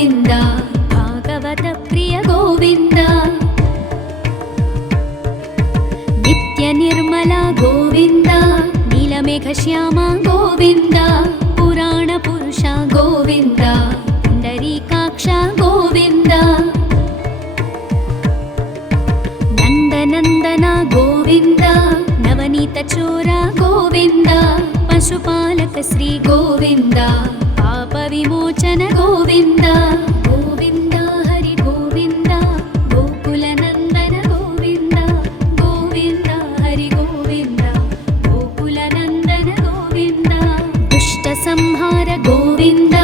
ಗೋವಿಂದ ಭಾಗವತ ಪ್ರಿಯ ಗೋವಿಂದ ನಿತ್ಯ ನಿರ್ಮಲ ಗೋವಿಂದ ನೀಲಮೇಘ ಶ್ಯಾಮ ಗೋವಿಂದ ಪುರಾಣ ಪುರುಷ ಗೋವಿಂದ ಪುಂಡರೀಕಾಕ್ಷ ಗೋವಿಂದ ನಂದನಂದನ ಗೋವಿಂದ ನವನೀತ ಚೋರ ಗೋವಿಂದ ಪಶುಪಾಲಕ ಶ್ರೀ ಗೋವಿಂದ ಪಾಪ ವಿಮೋಚನ ಗೋವಿಂದ ಗೋವಿಂದ ಹರಿ ಗೋವಿಂದ ಗೋಕುಲ ನಂದನ ಗೋವಿಂದ ಗೋವಿಂದ ಹರಿ ಗೋವಿಂದ ಗೋಕುಲ ನಂದನ ಗೋವಿಂದ ದುಷ್ಟ ಸಂಹಾರ ಗೋವಿಂದ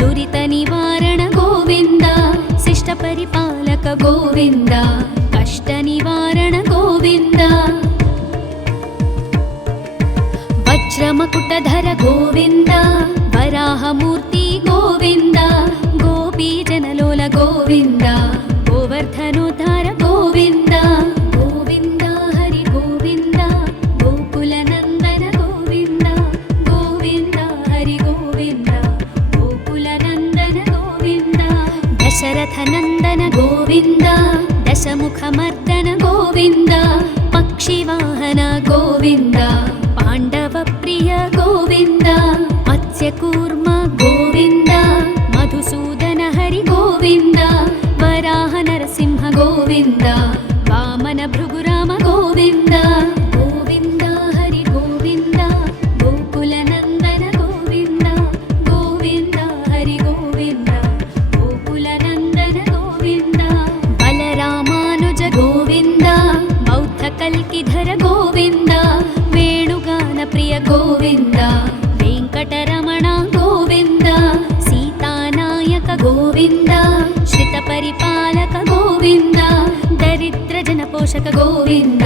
ದುರಿತ ನಿವಾರಣ ಗೋವಿಂದ ಶಿಷ್ಟ ಪರಿಪಾಲಕ ಗೋವಿಂದ ಕಷ್ಟ ನಿವಾರಣ ಗೋವಿಂದ ವಜ್ರಮಕುಟಧರ ಗೋವಿಂದ ವರಾಹಮೂರ್ತಿ ಗೋವಿಂದ ಗೋಪೀ ಜನಲೋಲ ಗೋವಿಂದ ಗೋವರ್ಧನೋದ್ಧಾರ ಗೋವಿಂದ ಗೋವಿಂದ ಹರಿ ಗೋವಿಂದ ಗೋಕುಲ ನಂದನ ಗೋವಿಂದ ಗೋವಿಂದ ಹರಿ ಗೋವಿಂದ ಗೋಕುಲ ನಂದನ ಗೋವಿಂದ ದಶರಥ ನಂದನ ಗೋವಿಂದ ದಶಮುಖ ಮರ್ದನ ಗೋವಿಂದ ಪಕ್ಷಿವಾಹನ ಗೋವಿಂದ ಪಾಂಡವ ಪ್ರಿಯ ಗೋವಿಂದ ಮತ್ಸ್ಯಕೂರ್ಮ ಗೋವಿಂದ ಮಧುಸೂದನ ಹರಿ ಗೋವಿಂದ ವರಾಹ ನರಸಿಂಹ ಗೋವಿಂದ ವಾಮನ ಭೃಗುರಾಮ ಗೋವಿಂದ ಗೋವಿಂದ ಹರಿ ಗೋವಿಂದ ಗೋಕುಲ ನಂದನ ಗೋವಿಂದ ಗೋವಿಂದ ಹರಿ ಗೋವಿಂದ ಗೋಕುಲ ನಂದನ ಗೋವಿಂದ ಬಲರಾಮಾನುಜ ಗೋವಿಂದ ಬೌದ್ಧ ಕಲ್ಕಿಧರ ಗೋವಿಂದ ವೇಣುಗಾನ ಪ್ರಿಯ ಗೋವಿಂದ ವೆಂಕಟರಮಣ ಗೋವಿಂದ ಸೀತಾನಾಯಕ ಗೋವಿಂದ ಶ್ರಿತ ಪರಿಪಾಲಕ ಗೋವಿಂದ ದರಿದ್ರ ಜನಪೋಷಕ ಗೋವಿಂದ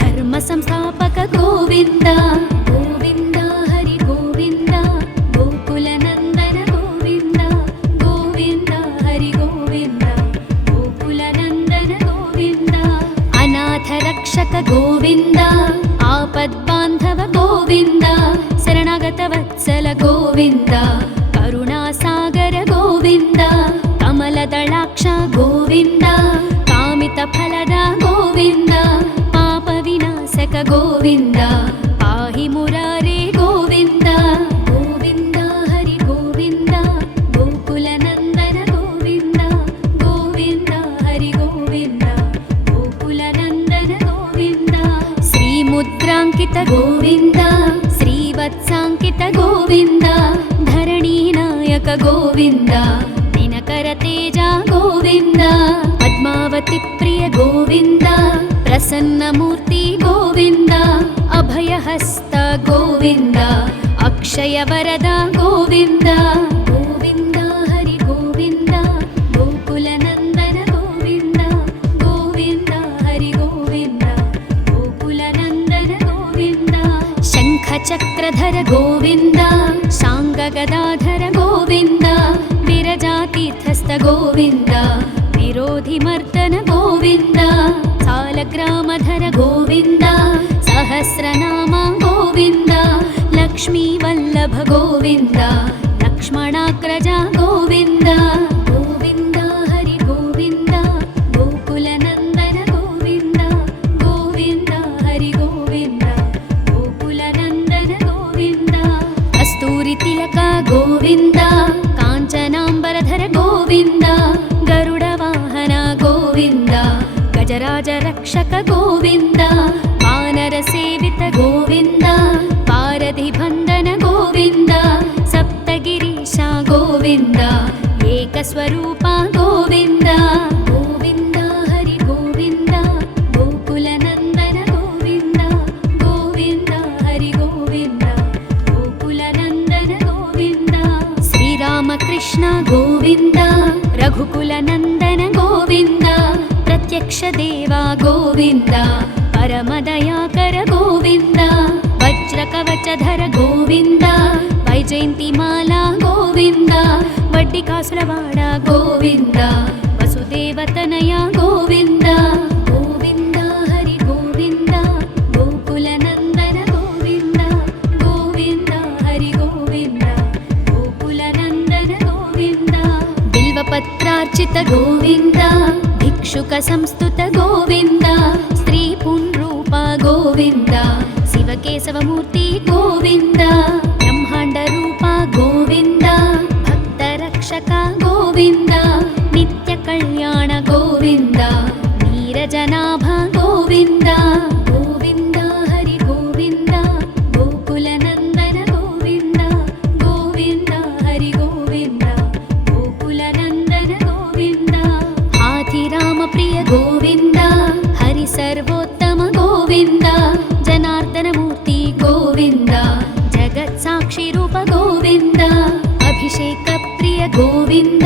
ಧರ್ಮ ಸಂಸ್ಥಾಪಕ ಗೋವಿಂದ ಗೋವಿಂದ ಹರಿ ಗೋವಿಂದ ಗೋಕುಲ ನಂದನ ಗೋವಿಂದ ಗೋವಿಂದ ಹರಿ ಗೋವಿಂದ ಗೋಕುಲ ನಂದನ ಗೋವಿಂದ ಅನಾಥ ರಕ್ಷಕ ಗೋವಿಂದ ಆಪದ್ಬಾಂಧವ ಗೋವಿಂದ ಶರಣಾಗತ ವತ್ಸಲ ಗೋವಿಂದ ಕರುಣಾಸಾಗರ ಗೋವಿಂದ ಕಮಲದಳಾಕ್ಷ ಗೋವಿಂದ ಕಾಮಿತ ಫಲದ ಗೋವಿಂದ ಪಾಪ ವಿನಾಶಕ ಗೋವಿಂದ ಪಾಹಿ ಮುರಾರೇ ಗೋವಿಂದ ಗೋವಿಂದ ಹರಿ ಗೋವಿಂದ ಗೋಕುಲ ನಂದನ ಗೋವಿಂದ ಗೋವಿಂದ ಹರಿ ಗೋವಿಂದ ಗೋಕುಲ ನಂದನ ಗೋವಿಂದ ಶ್ರೀ ಮುದ್ರಾಂಕಿತ ಗೋವಿಂದ ಶ್ರೀವತ್ಸಾಂಕಿತ ಗೋವಿಂದ ಧರಣಿ ನಾಯಕ ಗೋವಿಂದ ದಿನಕರ ತೇಜ ಗೋವಿಂದ ಪದ್ಮಾವತಿ ಪ್ರಿಯ ಗೋವಿಂದ ಪ್ರಸನ್ನ ಮೂರ್ತಿ ಗೋವಿಂದ ಅಭಯಹಸ್ತ ಗೋವಿಂದ ಅಕ್ಷಯ ವರದ ಗೋವಿಂದ ಗೋವಿಂದ ಹರಿ ಗೋವಿಂದ ಗೋಕುಲ ನಂದನ ಗೋವಿಂದ ಗೋವಿಂದ ಹರಿ ಗೋವಿಂದ ಗೋಕುಲ ನಂದನ ಗೋವಿಂದ ಶಂಖ ಚಕ್ರಧರ ಗೋವಿಂದ ಶಾಂಗ ಗದಾಧರ ಗೋವಿಂದ ವಿರಜಾತೀರ್ಥಸ್ಥ ಗೋವಿಂದ ವಿರೋಧಿ ಮರ್ದನ ಗೋವಿಂದ ಸಾಲಗ್ರಾಮಧರ ಗೋವಿಂದ ಸಹಸ್ರನಾಮ ಗೋವಿಂದ ಲಕ್ಷ್ಮೀ ವಲ್ಲಭ ಗೋವಿಂದ ಲಕ್ಷ್ಮಣಾಗ್ರಜ ಗೋವಿಂದ ಗೋವಿಂದ ಹರಿ ಗೋವಿಂದ ಗೋಕುಲ ನಂದನ ಗೋವಿಂದ ಗೋವಿಂದ ಹರಿ ಗೋವಿಂದ ಗೋಕುಲ ನಂದನ ಗೋವಿಂದ ಕಸ್ತೂರಿ ತಿಲಕ ಗೋವಿಂದ ಕಾಂಚನಾಂಬರಧರ ಗೋವಿಂದ ಗರುಡ ವಾಹನ ಗೋವಿಂದ ಗಜರಾಜ ರಕ್ಷಕ ಗೋವಿಂದ ವಾನರ ಸೇವಿತ ಗೋವಿಂದ ಪಾರಧಿ ಬಂಧನ ಗೋವಿಂದ ಸಪ್ತಗಿರೀಶ ಗೋವಿಂದ ಏಕಸ್ವರೂಪ ಗೋವಿಂದ ಗೋವಿಂದ ಹರಿ ಗೋವಿಂದ ಗೋಕುಲ ನಂದನ ಗೋವಿಂದ ಗೋವಿಂದ ಹರಿ ಗೋವಿಂದ ಗೋಕುಲ ನಂದನ ಗೋವಿಂದ ಶ್ರೀರಾಮಕೃಷ್ಣ ಗೋವಿಂದ ರಘುಕುಲ ನಂದನ ಗೋವಿಂದ ಪ್ರತ್ಯಕ್ಷ ದೇವ ಗೋವಿಂದ ಪರಮದಯಾಕರ ಗೋವಿಂದ ವಜ್ರ ಕವಚಧರ ಗೋವಿಂದ ವೈಜಯಂತಿ ಮಾಲಾ ಗೋವಿಂದ ವಡ್ಡಿ ಕಾಸುರವಾಡ ಗೋವಿಂದ ವಸುದೇವತನಯ ಗೋವಿಂದ ಗೋವಿಂದ ಹರಿ ಗೋವಿಂದ ಗೋಕುಲ ನಂದನ ಗೋವಿಂದ ಗೋವಿಂದ ಹರಿ ಗೋವಿಂದ ಗೋಕುಲ ನಂದನ ಗೋವಿಂದ ಬಿಲ್ವ बिल्वपत्रार्चित गोविन्द भिक्षुकसंस्तुत गोविन्द स्त्रीपुंरूप गोविन्द शिवकेशवमूर्ति गोविन्द ब्रह्माण्डरूप गोविन्द भक्तरक्षक गोविन्द नित्यकल्याण गोविन्द नीरजनाभ गोविन्द गोविन्द हरि गोविन्द गोकुलनन्दन गोविन्द गोविन्द हरि गोविन्द गोकुलनन्दन गोविन्द हाथिरामप्रिय गोविन्द हरि सर्वोत्तम गोविन्द जनार्दनमूर्ति गोविन्द जगत्साक्षिरूप गोविन्द अभिषेकप्रिय गोविन्द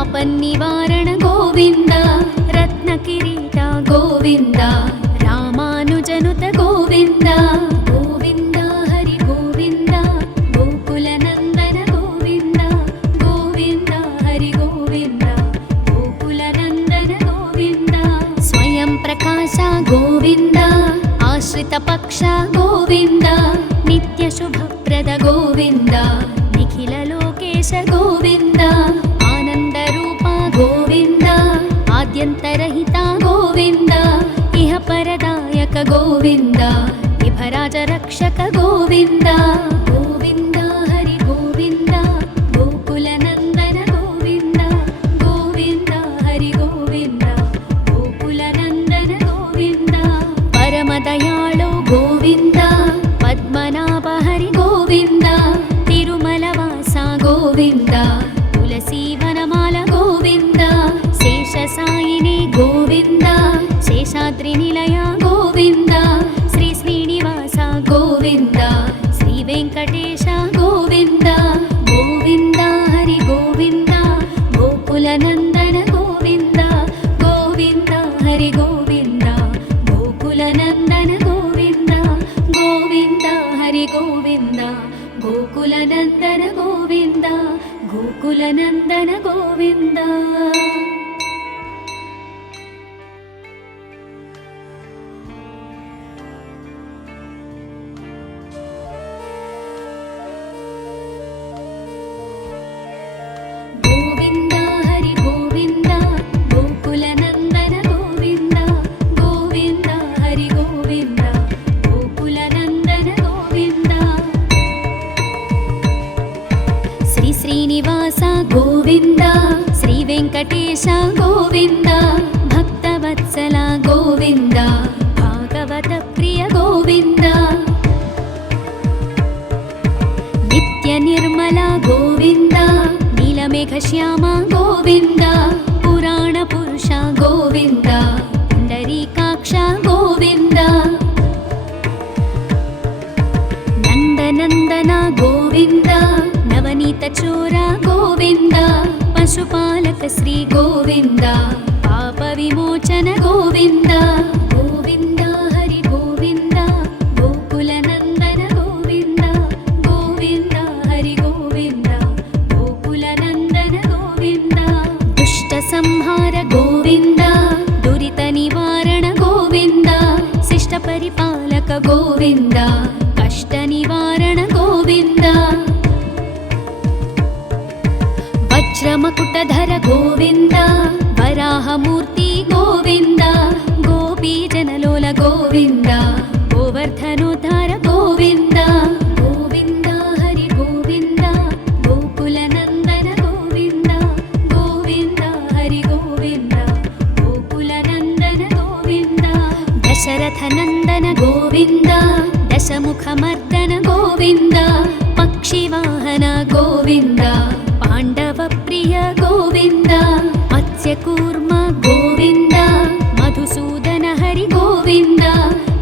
आपन्निवारण गोविन्द रत्नकिरीट गोविन्द रामानुजनुत गोविन्द गोविन्द हरि गोविन्द गोकुलनन्दन गोविन्द गोविन्द हरि गोविन्द गोकुलनन्दन गोविन्द स्वयं प्रकाश गोविन्द आश्रितपक्ष गोविन्द नित्यशुभप्रद गोविन्द निखिललोकेश गोविन्द आनन्दरूप गोविन्द आद्यन्तरहिता गोविन्द इह परदायक गोविन्द इभराजरक्षक गोविन्द गोविन्द हरि गोविन्द गोकुलनन्दन गोविन्द गोविन्द हरि गोविन्द गोकुलनन्दन गोविन्द परमदयाळु गोविन्द पद्मनाभ हरि गोविन्द तिरुमलवास गोविन्द तुलसीवनमाल गोविन्द शेषसायिनी गोविन्द शेषाद्रिनिलय गोविन्द श्री श्रीनिवास गोविन्द श्रीवेङ्कटेश गोविन्द गोविन्द हरि गोविन्द गोकुलनन्दन गोविन्द गोविन्द हरि गोविन्द गोकुलनन्दन गोविन्द गोविन्द हरि गोविन्द गोकुलनन्दन गोविन्द गोकुलनन्दन गोविन्द गोविन्द हरि गोविन्द गोकुलनन्दन गोविन्द गोविन्द हरि गोविन्द गोकुलनन्दन गोविन्द श्री श्रीनिवास गोविन्द श्रीवेङ्कटेश गोविन्द भक्तवत्सल गोविन्द भागवतप्रिय गोविन्द नित्यनिर्मल गोविन्द नीलमेघश्याम गोविन्द पुराणपुरुष गोविन्द पुण्डरीकाक्ष गोविन्द नन्दनन्दन गोविन्द नवनीतचोर गोविन्द पशुपालक श्री गोविन्द पापविमोचन गोविन्द गोविन्द हरि गोविन्द गोकुलनन्दन गोविन्द गोविन्द हरि गोविन्द गोकुलनन्दन गोविन्द दुष्टसंहार गोविन्द दुरितनिवारण गोविन्द शिष्टपरिपालक गोविन्द कष्टनिवारण गोविन्द वज्रमकुटधर गोविन्द वराहमूर्ति गोविन्द गोपीजनलोल गोविन्द गोवर्धनोद्धार गोविन्द गोविन्द हरि गोविन्द गोकुलनन्दन गोविन्द गोविन्द हरि गोविन्द गोकुलनन्दन गोविन्द दशरथनन्दन गोविन्द दशमुखमर्दन गोविन्द पक्षिवाहन गोविन्द पाण्डवप्रिय गोविन्द मत्स्यकूर्म गोविन्द मधुसूदन हरि गोविन्द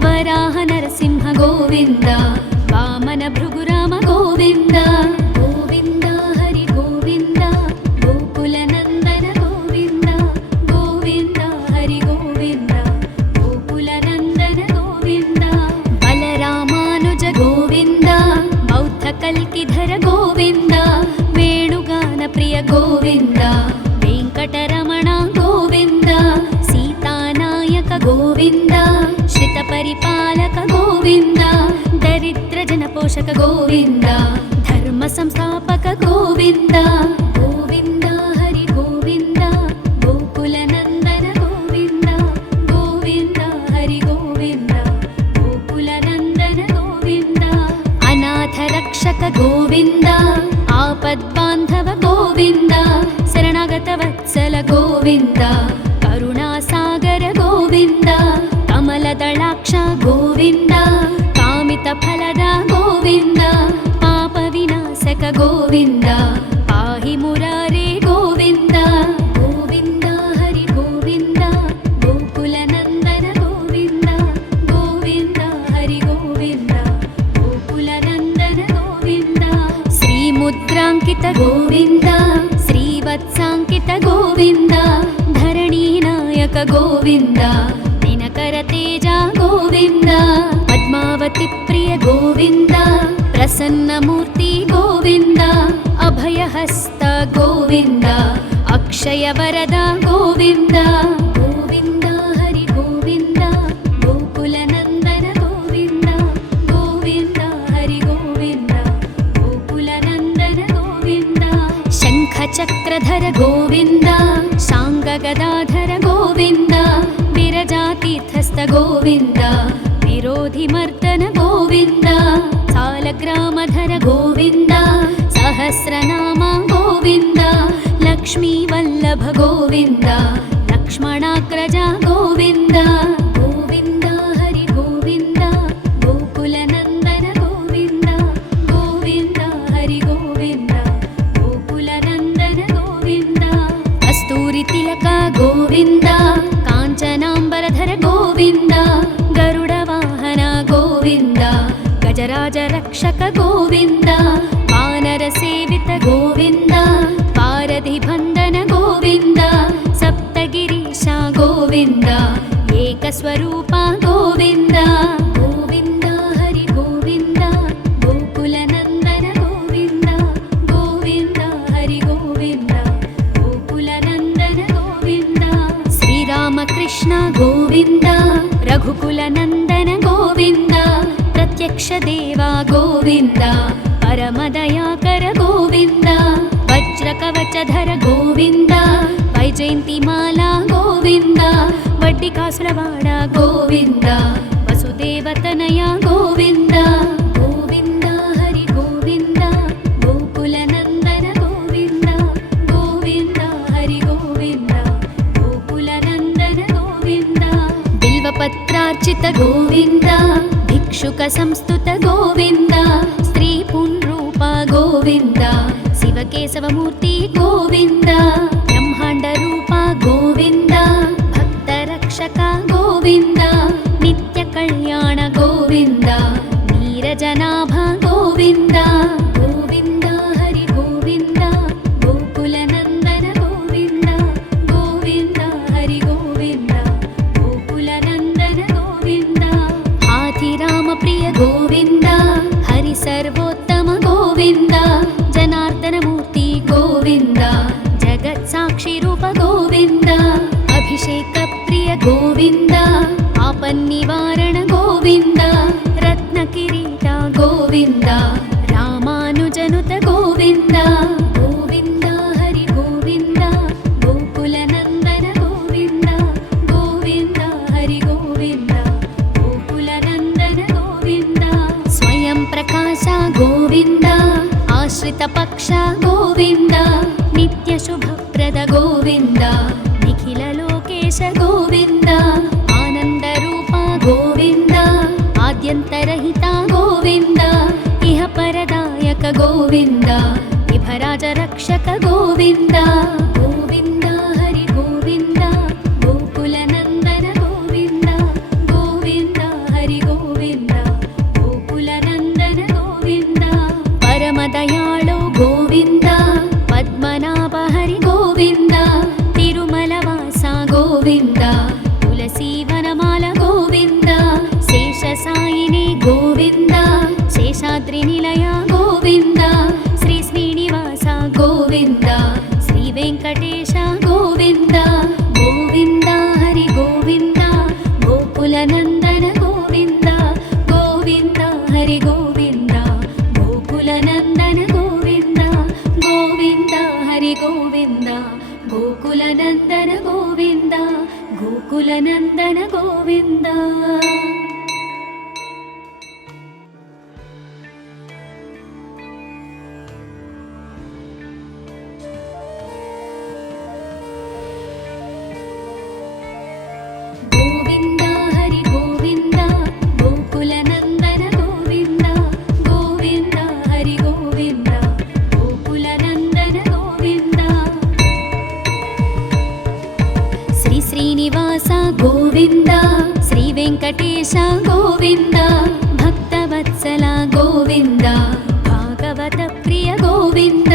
वराह नरसिंह गोविन्द वामन भृगुराम गोविन्द गोविन्द हरि गोविन्द गोकुलनन्दन गोविन्द गोविन्द हरि गोविन्द गोकुलनन्दन गोविन्द बलरामानुज गोविन्द बौद्धकल्किधर गोविन्द वेणुगानप्रिय गोविन्द वेङ्कटरमण गोविन्द सीतानायक गोविन्द श्रितपरिपालक गोविन्द दरिद्रजनपोषक गोविन्द धर्मसंस्थापक गोविन्द गोविन्द हरि गोविन्द ಗೋವಿಂದ ಕರುಣಾಸಾಗರ ಗೋವಿಂದ ಕಮಲದಳಾಕ್ಷ ಗೋವಿಂದ ಕಾಮಿತ ಫಲದ ಗೋವಿಂದ ಪಾಪ ವಿನಾಶಕ ಗೋವಿಂದ ಪಾಹಿ ಮುರಾರೇ ಗೋವಿಂದ ಗೋವಿಂದ ಹರಿ ಗೋವಿಂದ ಗೋಕುಲ ನಂದನ ಗೋವಿಂದ ಗೋವಿಂದ ಹರಿ ಗೋವಿಂದ ಗೋಕುಲ ನಂದನ ಗೋವಿಂದ ಶ್ರೀ ಮುದ್ರಾಂಕಿತ ಗೋವಿಂದ ಶ್ರೀವತ್ಸಾಂಕಿತ ಗೋವಿಂದ ಧರಣಿ ನಾಯಕ ಗೋವಿಂದ ದಿನಕರ ತೇಜ ಗೋವಿಂದ ಪದ್ಮಾವತಿ ಪ್ರಿಯ ಗೋವಿಂದ ಪ್ರಸನ್ನ ಮೂರ್ತಿ ಗೋವಿಂದ ಅಭಯಹಸ್ತ ಗೋವಿಂದ ಅಕ್ಷಯ ವರದ ಗೋವಿಂದ ಗೋವಿಂದ ಹರಿ ಗೋವಿಂದ ಗೋಕುಲ ನಂದನ ಗೋವಿಂದ ಗೋವಿಂದ ಹರಿ ಗೋವಿಂದ ಗೋಕುಲ ನಂದನ ಗೋವಿಂದ ಶಂಖ ಚಕ್ರಧರ ಗೋವಿಂದ ಶಾಂಗ ಗದಾಧರ ಗೋವಿಂದ ವಿರಜಾತೀರ್ಥಸ್ಥ ಗೋವಿಂದ ವಿರೋಧಿ ಮರ್ದನ ಗೋವಿಂದ ಸಾಲಗ್ರಾಮಧರ ಗೋವಿಂದ ಸಹಸ್ರನಾಮ ಗೋವಿಂದ ಲಕ್ಷ್ಮೀ ವಲ್ಲಭ ಗೋವಿಂದ ಲಕ್ಷ್ಮಣಾಗ್ರಜ ಗೋವಿಂದ ಗೋವಿಂದ ಹರಿ ಗೋವಿಂದ ಗೋಕುಲ ನಂದನ ಗೋವಿಂದ ಗೋವಿಂದ ಹರಿ ಗೋವಿಂದ ಗೋಕುಲ ನಂದನ ಗೋವಿಂದ ಕಸ್ತೂರಿ ತಿಲಕ ಗೋವಿಂದ ಕಾಂಚನಾಂಬರಧರ ಗೋವಿಂದ ಗರುಡ ವಾಹನ ಗೋವಿಂದ ಗಜರಾಜ ರಕ್ಷಕ ಗೋವಿಂದ ವಾನರ ಸೇವಿತ ಗೋವಿಂದ ಪಾರಧಿ ಬಂಧನ ಗೋವಿಂದ ಸಪ್ತಗಿರೀಶ ಗೋವಿಂದ ಏಕಸ್ವರೂಪ ಗೋವಿಂದ ಗೋವಿಂದ ಹರಿ ಗೋವಿಂದ ಗೋಕುಲ ನಂದನ ಗೋವಿಂದ ಗೋವಿಂದ ಹರಿ ಗೋವಿಂದ ಗೋಕುಲ ನಂದನ ಗೋವಿಂದ ಶ್ರೀರಾಮಕೃಷ್ಣ ಗೋವಿಂದ ರಘುಕುಲ ನಂದನ ಗೋವಿಂದ ಪ್ರತ್ಯಕ್ಷ ದೇವ ಗೋವಿಂದ ಪರಮದಯಾಕರ ಗೋವಿಂದ ವಜ್ರ ಕವಚಧರ ಗೋವಿಂದ ವೈಜಯಂತಿ ಮಾಲಾ ಗೋವಿಂದ ವಡ್ಡಿ ಕಾಸುರವಾಡ ಗೋವಿಂದ ವಸುದೇವತನಯ ಗೋವಿಂದ ಗೋವಿಂದ ಹರಿ ಗೋವಿಂದ ಗೋಕುಲ ನಂದನ ಗೋವಿಂದ ಗೋವಿಂದ ಹರಿ ಗೋವಿಂದ ಗೋಕುಲ ನಂದನ ಗೋವಿಂದ ಬಿಲ್ವಪತ್ರಾರ್ಚಿತ ಗೋವಿಂದ ಭಿಕ್ಷುಕ ಸಂಸ್ತುತ ಗೋವಿಂದ ಸ್ತ್ರೀ ಪುಂರೂಪ ಗೋವಿಂದ ಶಿವಕೇಶವ ಮೂರ್ತಿ ಗೋವಿಂದ ಬ್ರಹ್ಮಾಂಡ ರೂಪ ಗೋವಿಂದ ಭಕ್ತ ರಕ್ಷಕ ಗೋವಿಂದ ನಿತ್ಯ ಕಲ್ಯಾಣ ಗೋವಿಂದ ನೀರಜನಾಭ ಗೋವಿಂದ ಗೋವಿಂದ ಹರಿ ಗೋವಿಂದ ಗೋಕುಲ ನಂದನ ಗೋವಿಂದ ಗೋವಿಂದ ಹರಿ ಗೋವಿಂದ ಗೋಕುಲ ನಂದನ ಗೋವಿಂದ ಹಾಥಿರಾಮ ಪ್ರಿಯ ಗೋವಿಂದ ಹರಿ ಸರ್ವೋತ್ತಮ ಗೋವಿಂದ ಜನಾರ್ದನ ಮೂರ್ತಿ ಗೋವಿಂದ ಜಗತ್ ಸಾಕ್ಷಿ ರೂಪ ಗೋವಿಂದ ಅಭಿಷೇಕ ಪ್ರಿಯ ಗೋವಿಂದ ಆಪನ್ನಿವಾರಣ ಗೋವಿಂದ ರತ್ನ ಕಿರೀಟ ಗೋವಿಂದ ರಾಮಾನುಜನುತ ಗೋವಿಂದ ಗೋವಿಂದ ಹರಿ ಗೋವಿಂದ ಗೋಕುಲ ನಂದನ ಗೋವಿಂದ ಗೋವಿಂದ ಹರಿ ಗೋವಿಂದ ಗೋಕುಲ ನಂದನ ಗೋವಿಂದ ಸ್ವಯಂ ಪ್ರಕಾಶ ಗೋವಿಂದ ಆಶ್ರಿತ ಪಕ್ಷ ಗೋವಿಂದ ನಿತ್ಯ ಶುಭಪ್ರದ ಗೋವಿಂದ ನಿಖಿಲ ಲೋಕೇಶ ಗೋವಿಂದ ಆನಂದ ರೂಪ ಗೋವಿಂದ ಆದ್ಯಂತರಹಿತ ಗೋವಿಂದ ಇಹ ಪರದಾಯಕ ಗೋವಿಂದ ವಿಭರಾಜ ರಕ್ಷಕ ಗೋವಿಂದ ಗೋವಿಂದ ಹರಿ ಗೋವಿಂದ ಗೋಕುಲ ನಂದನ ಗೋವಿಂದ ಗೋವಿಂದ ಹರಿ ಗೋವಿಂದ ಗೋಕುಲ ನಂದನ ಗೋವಿಂದ ಪರಮ ದಯಾಳು ಗೋವಿಂದ ಪದ್ಮನಾಭ ಹರಿ ಗೋವಿಂದ ತಿರುಮಲ ವಾಸ ಗೋವಿಂದ ತುಳಸಿ ವನಮಾಲ ಗೋವಿಂದ ಶೇಷ ಸಾಯಿನಿ ಗೋವಿಂದ ಶೇಷಾದ್ರಿ ನಿಲಯ ಗೋವಿಂದ ಶ್ರೀ ಶ್ರೀನಿವಾಸ ಗೋವಿಂದ ಶ್ರೀ ವೆಂಕಟೇಶ ಗೋವಿಂದ ಗೋವಿಂದ ಹರಿ ಗೋವಿಂದ ಗೋಕುಲ ನಂದನ ಗೋವಿಂದ ಗೋವಿಂದ ಹರಿ ಗೋವಿಂದ ಗೋಕುಲ ನಂದನ ಗೋವಿಂದ ಗೋವಿಂದ ಹರಿ ಗೋವಿಂದ ಗೋಕುಲ ನಂದನ ಗೋವಿಂದ ಗೋಕುಲ ನಂದನ ಗೋವಿಂದ. గోవింద శ్రీ వెంకటేశ గోవింద భక్తవత్సల గోవింద భాగవత ప్రియ గోవింద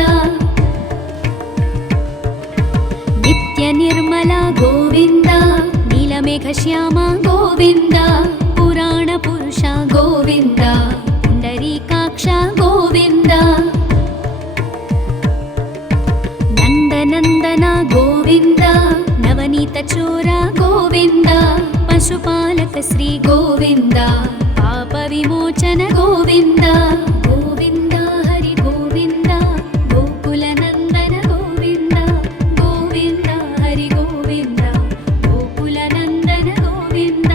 నిత్య నిర్మల గోవింద నీలమేఘ శ్యామ గోవింద పురాణ పురుష గోవింద పుండరీకాక్ష గోవింద నందనందన గోవింద నవనీత చోర గోవింద పశుపాలక శ్రీ గోవింద పాప విమోచన గోవింద గోవింద హరి గోవింద గోకుల నందన గోవింద గోవింద హరి గోవింద గోకుల నందన గోవింద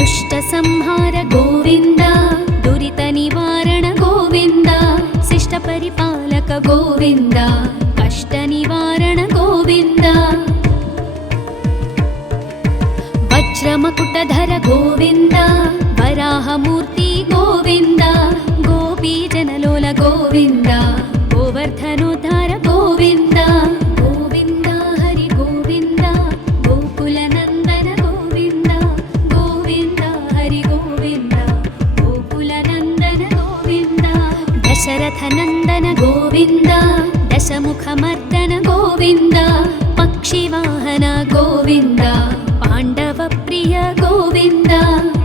దుష్ట సంహార గోవింద దురిత నివారణ గోవింద శిష్ట పరిపాలక గోవింద కష్ట నివారణ గోవింద వజ్రమకుటధర గోవింద వరాహమూర్తి గోవింద గోపీజనలోల గోవింద గోవర్ధనోద్ధార గోవింద గోవింద హరి గోవింద గోకుల నందన గోవింద గోవింద హరి గోవింద గోకుల నందన గోవింద దశరథ నందన గోవింద దశముఖమర్దన గోవింద పక్షివాహన గోవింద పాండవ ప్రియ గోవింద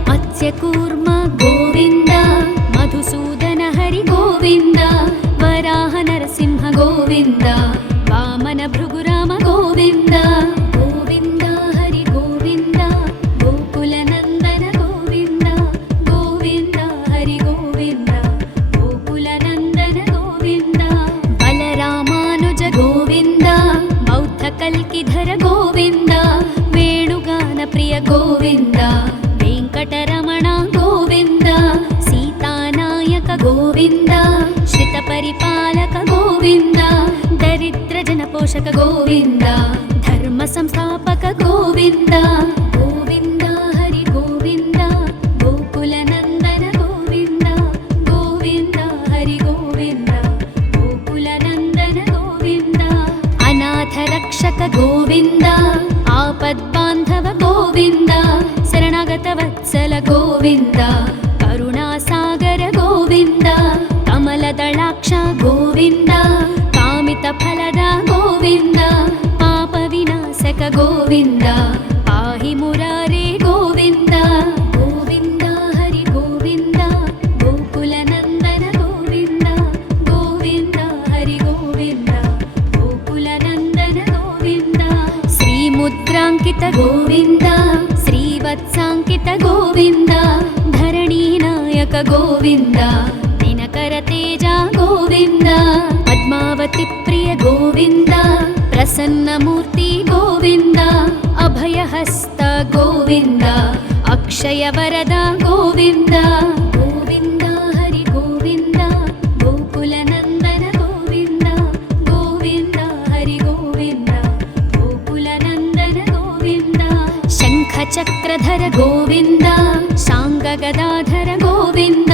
మత్స్యకూర్మ గోవింద మధుసూదన హరి గోవింద వరాహ నరసింహ గోవింద వామన భృగురామ గోవింద గోవింద హరి గోవింద గోకుల నందన గోవింద గోవింద హరి గోవింద గోకుల నందన గోవింద బలరామానుజ గోవింద బౌద్ధ కల్కిధర గోవింద వేణుగాన ప్రియ గోవింద వెంకటరమణ గోవింద సీతానాయక గోవింద శ్రిత పరిపాలక గోవింద దరిద్ర జన పోషక గోవింద ధర్మ సంస్థాపక గోవింద గోవింద హరి గోవింద గోకుల నందన గోవింద గోవింద హరి గోవింద గోకుల నందన గోవింద అనాథ రక్షక గోవింద ఆపద్బాంధవ గోవింద శరణాగత వత్సల గోవింద కరుణాసాగర గోవింద కమలదళాక్ష గోవింద కామిత ఫలద గోవింద పాప వినాశక గోవింద పాహి మురారే గోవింద గోవింద హరి గోవింద గోకుల నందన గోవింద గోవింద హరి గోవింద గోకుల నందన గోవింద శ్రీముద్రాంకిత గోవింద శ్రీవత్సాంకిత గోవింద ధరణీనాయక గోవింద దినకర తేజ గోవింద పద్మావతి ప్రియ గోవింద ప్రసన్నమూర్తి గోవింద అభయహస్త గోవింద అక్షయ వరద గోవింద గోవింద హరి గోవింద గోకుల నందన గోవింద గోవింద హరి గోవింద గోకుల నందన గోవింద శంఖ చక్రధర గోవింద శాంగ గదాధర గోవింద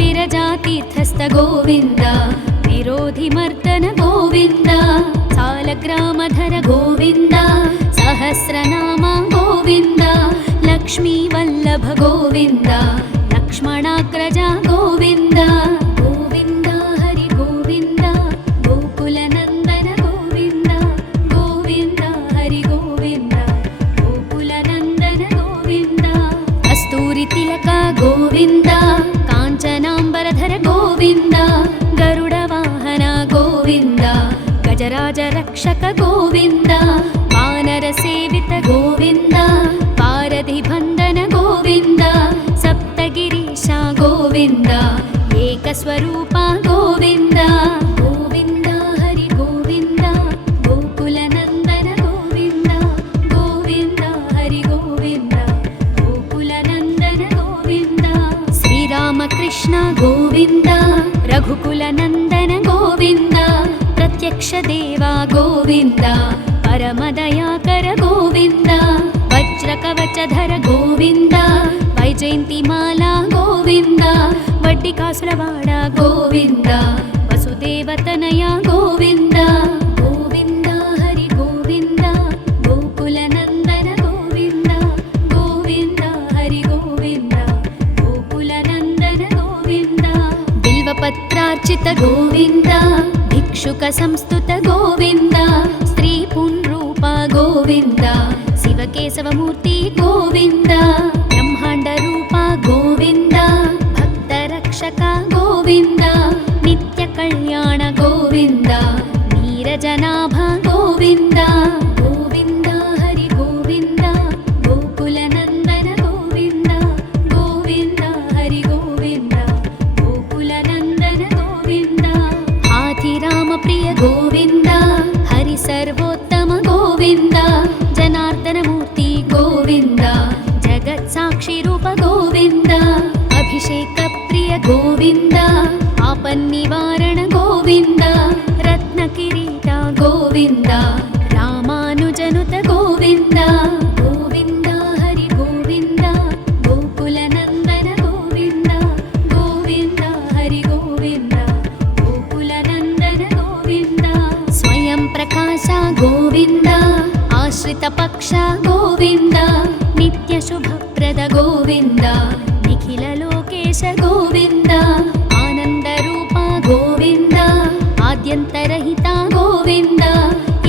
విరజాతీర్థస్థ గోవింద విరోధి మర్దన గోవింద సాలగ్రామధర గోవింద సహస్రనామ గోవింద లక్ష్మీ వల్లభ గోవింద లక్ష్మణాగ్రజ గోవింద గోవింద హరి గోవింద గోకుల నందన గోవింద గోవింద హరి గోవింద గోకుల నందన గోవింద కస్తూరి తిలక గోవింద కాంచనాంబరధర గోవింద గరుడ వాహన గోవింద గజరాజ రక్షక గోవింద వానర సేవిత గోవింద పారధి బంధన గోవింద సప్తగిరీశ గోవింద ఏకస్వరూప గోవింద గోవింద హరి గోవింద గోకుల నందన గోవింద గోవింద హరి గోవింద గోకుల నందన గోవింద శ్రీరామకృష్ణ గోవింద రఘుకుల నందన గోవింద ప్రత్యక్ష దేవా గోవింద పరమదయాకర గోవింద వజ్ర కవచధర గోవింద వైజయంతిమాల గోవింద వడ్డి కాసులవాడ గోవింద వసుదేవతనయ గోవింద గోవింద హరి గోవింద గోకుల నందన గోవింద గోవింద भिक्षुक गोविन्द भिक्षुक संस्तुत गोविन्द स्त्री पुंरूप गोविन्द शिवकेशवमूर्ति गोविन्द ब्रह्माण्ड रूप गोविन्द भक्तरक्षक गोविन्द नित्य कल्याण गोविन्द नीरजनाभ गोविन्द गोविन्द हरि गोविन्द गोकुलनन्दन गोविन्द गोविन्द हरि गोविन्द गोकुलनन्दन गोविन्द हाथिराम प्रिय गोविन्द हरि सर्वोत्तम गोविन्द जनार्दन मूर्ति गोविन्द जगत्साक्षि रूप गोविन्द अभिषेक प्रिय गोविन्द आपन्निवारण गोविन्द रत्नकिरीट गोविन्द रामानुजनुत गोविन्द गोविन्द हरि गोविन्द गोकुलनन्दन गोविन्द गोविन्द हरि गोविन्द गोकुलनन्दन गोविन्द स्वयं प्रकाश गोविन्द आश्रित पक्ष गोविन्द नित्य शुभप्रद गोविन्द निखिल लोकेश गोविन्द आनंद रूप गोविन्द आद्यन्तरहित गोविन्द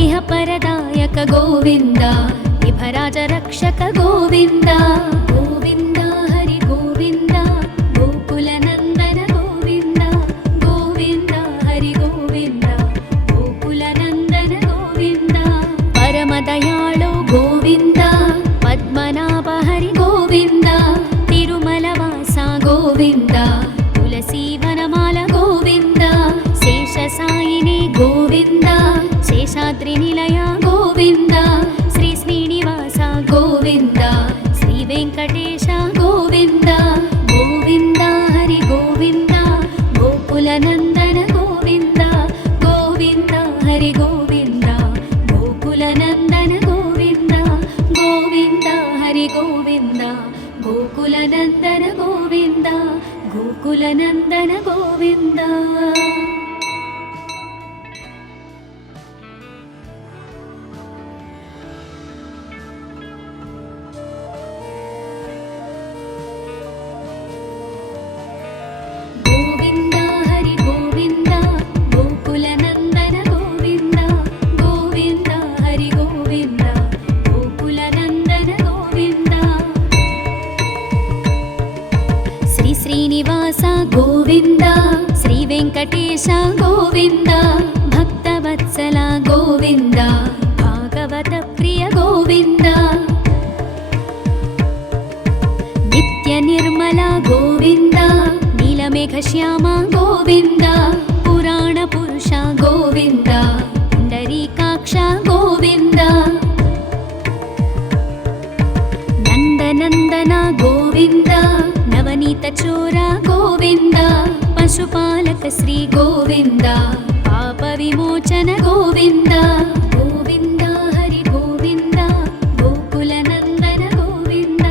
इह परदायक गोविन्द इभराज रक्षक गोविन्द गोविन्द हरि गोविन्द गोकुलनन्दन गोविन्द गोविन्द हरि गोविन्द गोकुलनन्दन गोविन्द परमदयाळु गोविन्द पद्मनाभ हरि गोविन्द तिरुमलवास गोविन्द तुलसीवनमाल गोविन्द शेषसायिनी गोविन्द शेषाद्रिनिलय गोविन्द श्री श्रीनिवास गोविन्द श्री वेङ्कटेश गोविन्द गोविन्द हरि गोविन्द गोकुलनन्दन गोविन्द गोविन्द हरि गोविन्द गोकुलनन्दन गोविन्द गोविन्द हरि गोविन्द गोकुलनन्दन गोविन्द गोकुलनन्दन गोविन्द गोविन्द हरि गोविन्द गोकुलनन्दन गोविन्द गोविन्द हरि गोविन्द गोकुलनन्दन गोविन्द श्री श्रीनिवास गोविन्द श्री वेङ्कटेश गोविन्द भक्तवत्सल गोविन्द भागवत प्रिय गोविन्द नित्य निर्मल गोविन्द नीलमेघश्याम गोविन्द पुराण पुरुष गोविन्द पुण्डरीकाक्ष गोविन्द नन्दनन्दन गोविन्द नवनीत चोर गोविन्द पशुपालक श्री गोविन्द पाप विमोचन गोविन्द गोविन्द हरि गोविन्द गोकुलनन्दन गोविन्द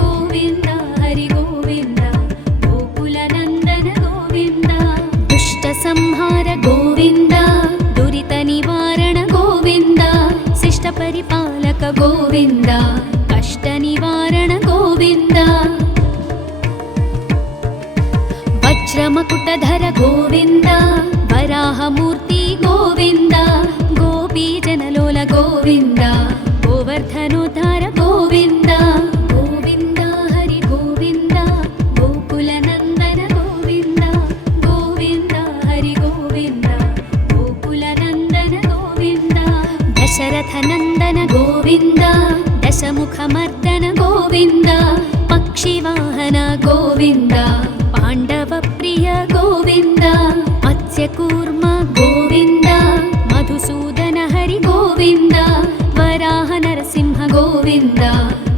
गोविन्द हरि गोविन्द गोकुलनन्दन गोविन्द दुष्ट संहार गोविन्द दुरित निवारण गोविन्द शिष्ट परिपालक गोविन्द कष्ट निवारण गोविन्द वज्रमकुटधर गोविन्द वराहमूर्ति गोविन्द गोपीजनलोल गोविन्द गोवर्धनोद्धार गोविन्द गोविन्द हरि गोविन्द गोकुलनन्दन गोविन्द गोविन्द हरि गोविन्द गोकुलनन्दन गोविन्द दशरथनन्दन गोविन्द दशमुखमर्दन गोविन्द पक्षिवाहन गोविन्द पाण्डवप्रिय गोविन्द मत्स्यकूर्म गोविन्द मधुसूदन हरि गोविन्द वराह नरसिंह गोविन्द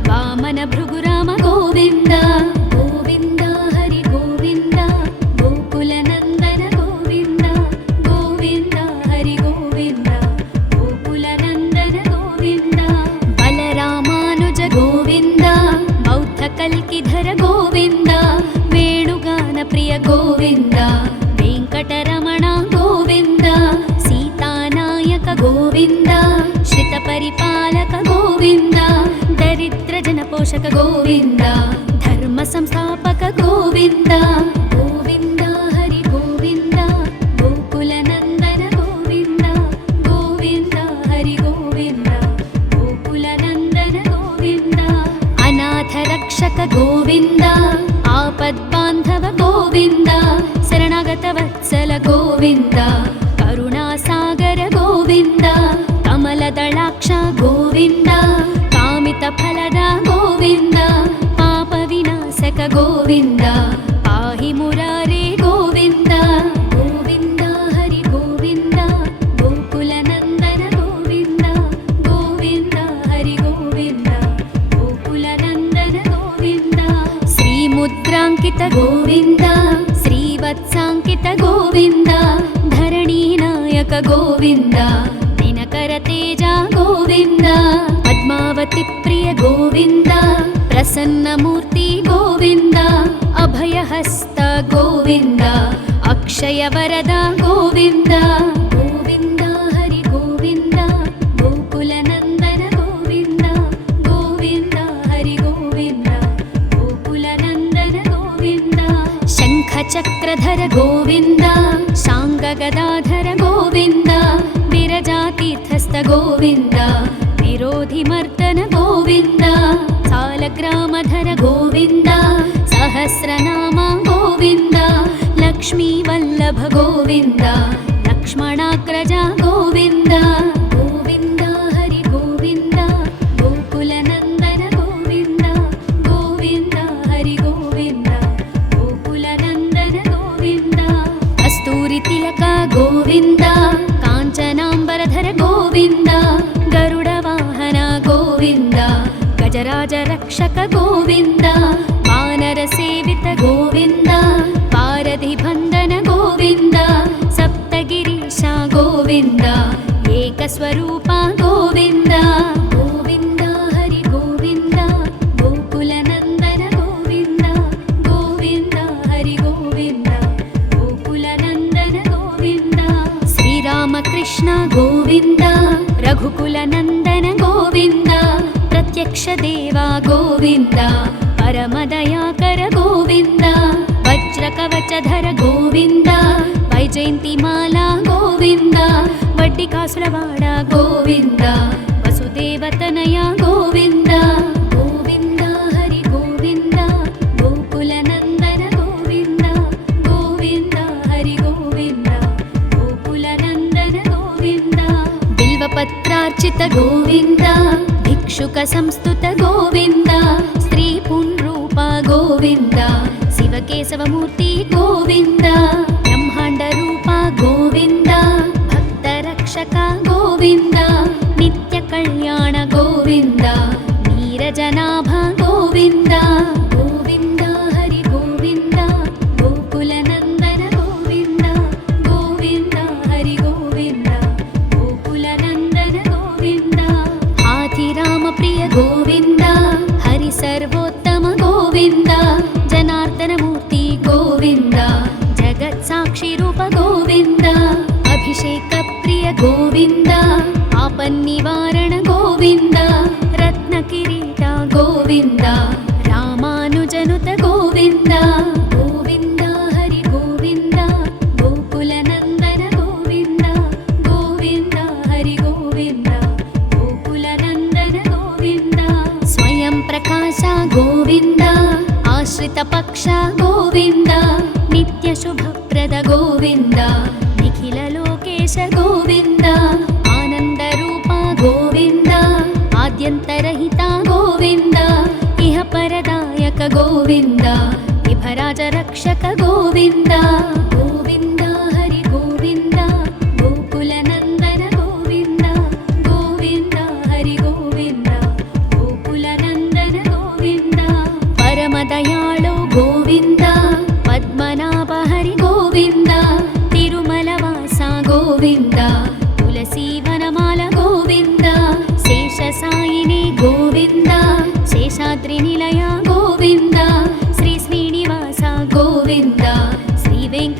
वामन भृगुराम गोविन्द गोविन्द हरि गोविन्द गोकुलनन्दन गोविन्द गोविन्द हरि गोविन्द गोकुलनन्दन गोविन्द बलरामानुज गोविन्द बौद्धकल्किधर गोविन्द वेणुगान प्रिय गोविन्द वेङ्कटरमण गोविन्द सीतानायक गोविन्द श्रितपरिपालक गोविन्द दरिद्रजनपोषक गोविन्द धर्मसंस्थापक गोविन्द गोविन्द हरि गोविन्द ಗೋವಿಂದ ಆಪದ್ಬಾಂಧವ ಗೋವಿಂದ ಶರಣಾಗತ ವತ್ಸಲ ಗೋವಿಂದ ಕರುಣಾಸಾಗರ ಗೋವಿಂದ ಕಮಲದಳಾಕ್ಷ ಗೋವಿಂದ ಕಾಮಿತ ಫಲದ ಗೋವಿಂದ ಪಾಪ ವಿನಾಶಕ ಗೋವಿಂದ ಪಾಹಿ ಮುರಾರೇ ಗೋವಿಂದ ಗೋವಿಂದ ಹರಿ ಗೋವಿಂದ ಗೋಕುಲ ನಂದನ ಗೋವಿಂದ ಗೋವಿಂದ ಹರಿ ಗೋವಿಂದ ಗೋಕುಲ ನಂದನ ಗೋವಿಂದ ಶ್ರೀ ಮುದ್ರಾಂಕಿತ ಗೋವಿಂದ ಶ್ರೀವತ್ಸಾಂಕಿತ ಗೋವಿಂದ ಧರಣಿ ನಾಯಕ ಗೋವಿಂದ ದಿನಕರ ತೇಜ ಗೋವಿಂದ ಪದ್ಮಾವತಿ ಪ್ರಿಯ ಗೋವಿಂದ ಪ್ರಸನ್ನ ಮೂರ್ತಿ ಗೋವಿಂದ ಅಭಯಹಸ್ತ ಗೋವಿಂದ ಅಕ್ಷಯ ವರದ ಗೋವಿಂದ ಗೋವಿಂದ ಹರಿ ಗೋವಿಂದ ಗೋಕುಲ ನಂದನ ಗೋವಿಂದ ಗೋವಿಂದ ಹರಿ ಗೋವಿಂದ ಗೋಕುಲ ನಂದನ ಗೋವಿಂದ ಶಂಖ ಚಕ್ರಧರ ಗೋವಿಂದ ಶಾಂಗ ಗದಾಧರ ಗೋವಿಂದ ವಿರಜಾತೀರ್ಥಸ್ಥ ಗೋವಿಂದ ವಿರೋಧಿ ಮರ್ದನ ಗೋವಿಂದ ಸಾಲಗ್ರಾಮಧರ ಗೋವಿಂದ ಸಹಸ್ರನಾಮ ಗೋವಿಂದ ಲಕ್ಷ್ಮೀ ವಲ್ಲಭ ಗೋವಿಂದ ಲಕ್ಷ್ಮಣಾಗ್ರಜ ಗೋವಿಂದ ಗೋವಿಂದ ಹರಿ ಗೋವಿಂದ ಗೋಕುಲ ನಂದನ ಗೋವಿಂದ ಗೋವಿಂದ ಹರಿ ಗೋವಿಂದ ಗೋಕುಲ ನಂದನ ಗೋವಿಂದ ಕಸ್ತೂರಿ ತಿಲಕ ಗೋವಿಂದ ಕಾಂಚನಾಂಬರಧರ ಗೋವಿಂದ ಗರುಡ ವಾಹನ ಗೋವಿಂದ ಗಜರಾಜ ರಕ್ಷಕ ಗೋವಿಂದ ವಾನರ ಸೇವಿತ ಗೋವಿಂದ ಪಾರಧಿ ಬಂಧನ ಗೋವಿಂದ ಸಪ್ತಗಿರೀಶ ಗೋವಿಂದ ಏಕಸ್ವರೂಪ ಗೋವಿಂದ ಗೋವಿಂದ ಹರಿ ಗೋವಿಂದ ಗೋಕುಲ ನಂದನ ಗೋವಿಂದ ಗೋವಿಂದ ಹರಿ ಗೋವಿಂದ ಗೋಕುಲ ನಂದನ ಗೋವಿಂದ ಶ್ರೀರಾಮಕೃಷ್ಣ ಗೋವಿಂದ ರಘುಕುಲ ನಂದನ ಗೋವಿಂದ ಪ್ರತ್ಯಕ್ಷ ದೇವ ಗೋವಿಂದ ಪರಮದಯಾಕರ ಗೋವಿಂದ ವಜ್ರ ಕವಚಧರ ಗೋವಿಂದ ವೈಜಯಂತಿ ಮಾಲಾ ಗೋವಿಂದ ವಡ್ಡಿ ಕಾಸುರವಾಡ ಗೋವಿಂದ ವಸುದೇವತನಯ ಗೋವಿಂದ ಗೋವಿಂದ ಹರಿ ಗೋವಿಂದ ಗೋಕುಲ ನಂದನ ಗೋವಿಂದ ಗೋವಿಂದ ಹರಿ ಗೋವಿಂದ ಗೋಕುಲ ನಂದನ ಗೋವಿಂದ ಬಿಲ್ವಪತ್ರಾರ್ಚಿತ ಗೋವಿಂದ ಭಿಕ್ಷುಕ ಸಂಸ್ತುತ ಗೋವಿಂದ ಸ್ತ್ರೀ ಪುಂರೂಪ ಗೋವಿಂದ ಶಿವಕೇಶವ ಮೂರ್ತಿ ಗೋವಿಂದ ಬ್ರಹ್ಮಾಂಡ ರೂಪ ಗೋವಿಂದ ಭಕ್ತ ರಕ್ಷಕ ಗೋವಿಂದ ನಿತ್ಯ ಕಲ್ಯಾಣ ಗೋವಿಂದ ನೀರಜನಾಭ ಗೋವಿಂದ ಗೋವಿಂದ ಹರಿ ಗೋವಿಂದ ಗೋಕುಲ ನಂದನ ಗೋವಿಂದ ಗೋವಿಂದ ಹರಿ ಗೋವಿಂದ ಗೋಕುಲ ನಂದನ ಗೋವಿಂದ ಹಾಥಿರಾಮ ಪ್ರಿಯ ಗೋವಿಂದ ಹರಿ ಸರ್ವೋತ್ತಮ ಗೋವಿಂದ ಜನಾರ್ದನ ಮೂರ್ತಿ ಗೋವಿಂದ ಜಗತ್ ಸಾಕ್ಷಿ ರೂಪ ಗೋವಿಂದ ಅಭಿಷೇಕ ಪ್ರಿಯ ಗೋವಿಂದ ಆಪನ್ನಿವಾರಣ ಗೋವಿಂದ ರತ್ನ ಕಿರೀಟ ಗೋವಿಂದ ರಾಮಾನುಜನುತ ಗೋವಿಂದ ಗೋವಿಂದ ಹರಿ ಗೋವಿಂದ ಗೋಕುಲ ನಂದನ ಗೋವಿಂದ ಗೋವಿಂದ ಹರಿ ಗೋವಿಂದ ಗೋಕುಲ ನಂದನ ಗೋವಿಂದ ಸ್ವಯಂ ಪ್ರಕಾಶ ಗೋವಿಂದ ಆಶ್ರಿತ ಪಕ್ಷ ಗೋವಿಂದ ನಿತ್ಯ ಶುಭಪ್ರದ ಗೋವಿಂದ ನಿಖಿಲ ಲೋಕೇಶ ಗೋವಿಂದ ಆನಂದ ರೂಪ ಗೋವಿಂದ ಆದ್ಯಂತರಹಿತ ಗೋವಿಂದ ಇಹ ಪರದಾಯಕ ಗೋವಿಂದ ವಿಭರಾಜ ರಕ್ಷಕ ಗೋವಿಂದ ಗೋವಿಂದ ಹರಿ ಗೋವಿಂದ ಗೋಕುಲ ನಂದನ ಗೋವಿಂದ ಗೋವಿಂದ ಹರಿ ಗೋವಿಂದ ಗೋಕುಲ ನಂದನ ಗೋವಿಂದ ಪರಮ ದಯಾಳು ಗೋವಿಂದ ಪದ್ಮನಾಭ ಹರಿ ಗೋವಿಂದ ತಿರುಮಲವಾಸ ಗೋವಿಂದ ತುಳಸಿ ವನಮಾಲ ಗೋವಿಂದ ಶೇಷ ಸಾಯಿನಿ ಗೋವಿಂದ ಶೇಷಾದ್ರಿ ನಿಲಯ ಗೋವಿಂದ ಶ್ರೀ ಶ್ರೀನಿವಾಸ ಗೋವಿಂದ ಶ್ರೀ ವೆಂಕಟ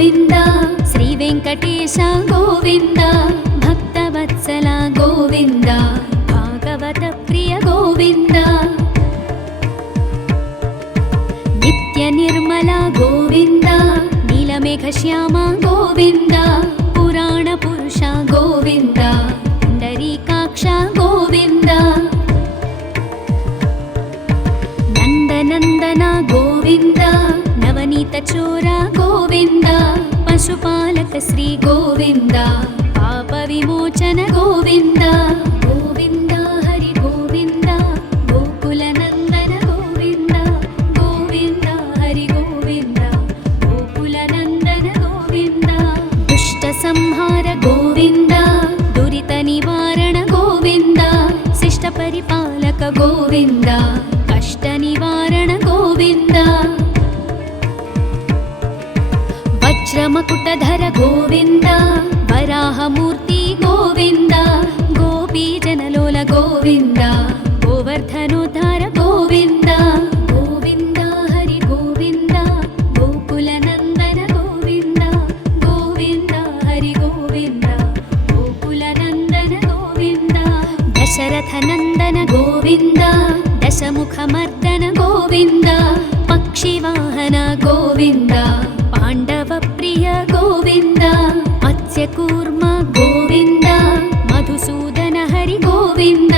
గోవింద శ్రీ వెంకటేశ గోవింద భక్తవత్సల గోవింద భాగవత ప్రియ గోవింద నిత్య నిర్మల గోవింద నీలమేఘ శ్యామ గోవింద పురాణ పురుష గోవింద పుండరీకాక్ష గోవింద నందనందన గోవింద నవనీత చోర గోవింద పశుపాలక శ్రీ గోవింద పాప విమోచన గోవింద గోవింద హరి గోవింద గోకుల నందన గోవింద గోవింద హరి గోవింద గోకుల నందన గోవింద దుష్ట సంహార గోవింద దురిత నివారణ గోవింద శిష్ట పరిపాలక గోవింద కష్ట నివారణ గోవింద వజ్రమకుటధర గోవింద వరాహమూర్తి గోవింద గోపీజనలోల గోవింద గోవర్ధనోద్ధార గోవింద గోవింద హరి గోవింద గోకుల నందన గోవింద గోవింద హరి గోవింద గోకుల నందన గోవింద దశరథ నందన గోవింద దశముఖమర్దన గోవింద పక్షివాహన గోవింద పాండవ ప్రియ గోవింద మత్స్యకూర్మ గోవింద మధుసూదన హరి గోవింద